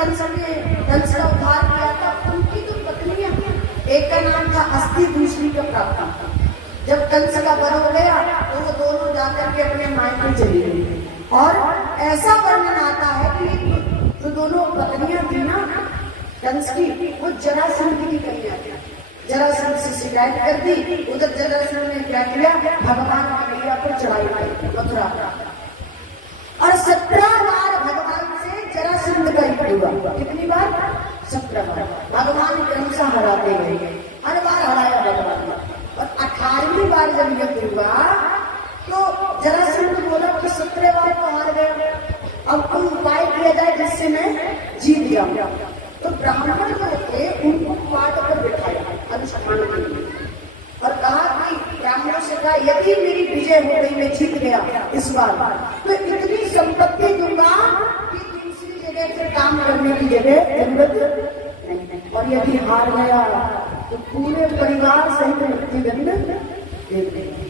कंस का उद्धार किया था, उनकी तो पत्नियां, एक का नाम था अस्थि, दूसरी का प्राप्ता। जब कंस का वर हो गया तो वो दोनों जाकर के अपने मायके चली गई। और ऐसा वर्णन आता है कि जो दोनों पत्नियां थी ना कंस की, वो जरासंध की कन्या थी। जरासंध से शिकायत कर दी। उधर जरासंध ने क्या किया, भगवान कन्हैया पर चढ़ाई की मथुरा। और 17 बार भगवान से जरासंध का युद्ध हुआ। कितनी बार? 17 बार। भगवान क्रमशः हराते गए, हर बार हराया भगवान। और 18वीं बार जब युद्ध हुआ तो जरासंध बोला कि 17 बार तो हार गया, अब कोई उपाय किया जाए जिससे मैं जीत जाऊं। तो ब्राह्मण जो थे उनको पाट पर बिठाया अनुष्ठान के लिए और कहा कि ब्राह्मणों से कहा, यदि मेरी विजय हो गई, मैं जीत गया इस बार, तो इतनी संपत्ति दूंगा कि दूसरी जगह से काम करने की जगह जरूरत नहीं। और यदि हार गया तो पूरे परिवार सहित मृत्युदंड दे देंगे।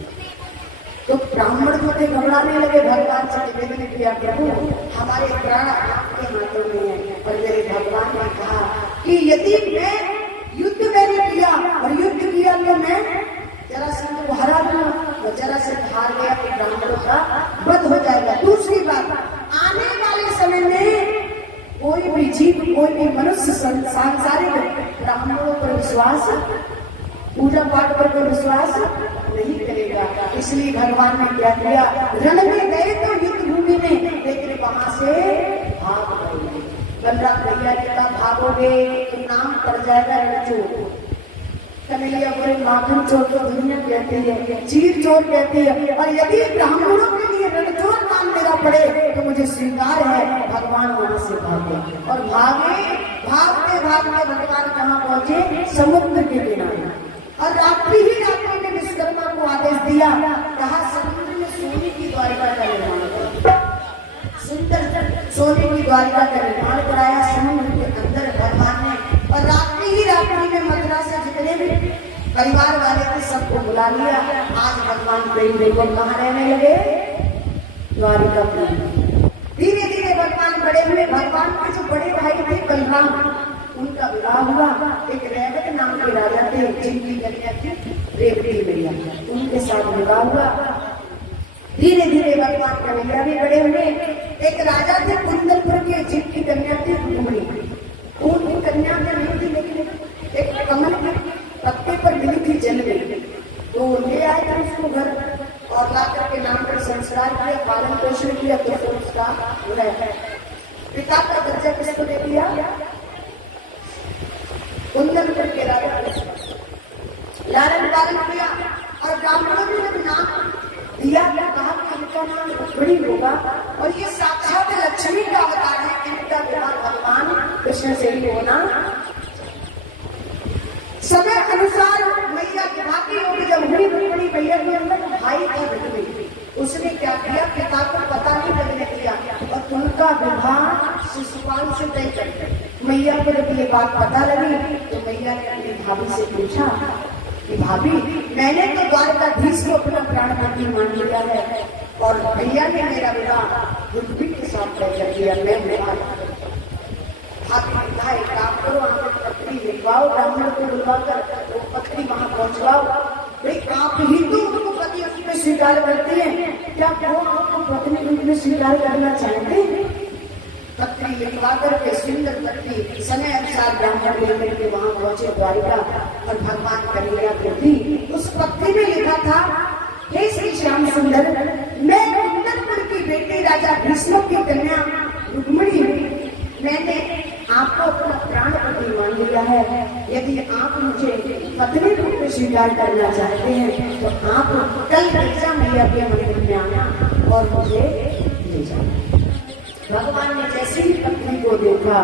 तो ब्राह्मण जो थे घबराने लगे, भगवान से निवेदन किया, प्रभु हमारे प्राण आपके हाथों में है। और मेरे भगवान ने कहा कि यदि मैं युद्ध मैंने किया और युद्ध किया तो मैं जरासंध को हरा दूंगा, और जरासंध हार गया तो ब्राह्मणों का वध हो जाएगा। दूसरी बात, आने वाले समय में कोई भी जीव, कोई भी मनुष्य सांसारिक ब्राह्मणों पर विश्वास, पूजा पाठ पर कोई विश्वास नहीं करेगा। इसलिए भगवान ने क्या किया, रण में गए तो युद्ध भूमि में, लेकिन वहां से भाग गए। बलराम भैया ने कहा, भागोगे तो नाम पड़ जाएगा रणचोर। कन्हैया बोले, माखन चोर तो दुनिया कहती है, चीर चोर कहती है, और यदि ब्राह्मणों के लिए रणचोर नाम मेरा पड़े तो मुझे स्वीकार है। भगवान वहां से भागे और भागे, भागते भागते भगवान कहाँ पहुंचे, समुद्र के किनारे। और रात्रि में विश्वकर्मा को आदेश दिया, कहा समुद्र में सोने की द्वारिका का निर्माण करो। सुंदर सोने की द्वारिका का निर्माण कराया समुद्र के अंदर भगवान ने। और रात्रि में मथुरा से जितने भी परिवार वाले थे सबको बुला लिया। आज भगवान प्रेम देखो कहाँ रहने लगे, द्वारिका में। धीरे धीरे भगवान बड़े हुए। भगवान के जो बड़े भाई थे बलराम, उनका विवाह हुआ। एक रेवत नाम के राजा थे, जिनकी कन्या थी रेवती मैया, उनके साथ विवाह हुआ। धीरे धीरे भगवान कन्हैया भी बड़े हुए। एक राजा थे कुंदनपुर के, जिनकी कन्या थी रुक्मिणी। उनकी कन्या नहीं थी, लेकिन एक कमल के पत्ते पर मिली थी जन्मे, तो ले आए थे उसको घर और ला करके नाम पर संस्कार किया, पालन पोषण किया। तो उसका पिता का दर्जा किसको दे दिया, कुंदनपुर के राजा लालन पालन किया। और ब्राह्मणों ने जब नाम दिया, कहा कि इनका नाम रुक्मिणी होगा और ये साक्षात लक्ष्मी का अवतार है, इनका विवाह भगवान कृष्ण से ही होना। समय अनुसार मैया विवाह की होगी। जब हुई रुक्मिणी मैया के अंदर भाई था रुक्मिणी, उसने क्या किया, पिता को पता नहीं लगने दिया और उनका विवाह शिशुपाल से तय कर दिया। मैया को जब ये बात पता लगी तो मैया ने अपनी भाभी से पूछा कि भाभी, मैंने तो द्वारकाधीश को अपना प्राणपति मान लिया है और भैया ने मेरा विवाह रुक्मिणी के साथ तय कर दिया, मैं भाभी कहा एक काम करो, आप पत्री लिखवाओ, ब्राह्मण को बुलवाकर वो पत्री वहां पहुंचवाओ। भाई आप ही तो उनको पति रूप में स्वीकार करते हैं, क्या वो आपको पत्नी रूप में स्वीकार करना चाहते हैं? पत्री लिखवा करके सुंदर पत्री समय अनुसार ब्राह्मण लेकर के वहां पहुंचे द्वारिका और भगवान कन्हैया को दी। उस पत्री में लिखा था, हे श्री श्याम सुंदर, मैं कुंदनपुर की बेटी राजा भीष्म की कन्या रुक्मिणी हूँ। मैंने आपको अपना प्राणपति मान लिया है। यदि आप मुझे पत्नी रूप में स्वीकार करना चाहते हैं तो आप कल गिरजा मैया के मंदिर में आना और मुझे ले जाना। भगवान ने जैसे ही पत्नी को देखा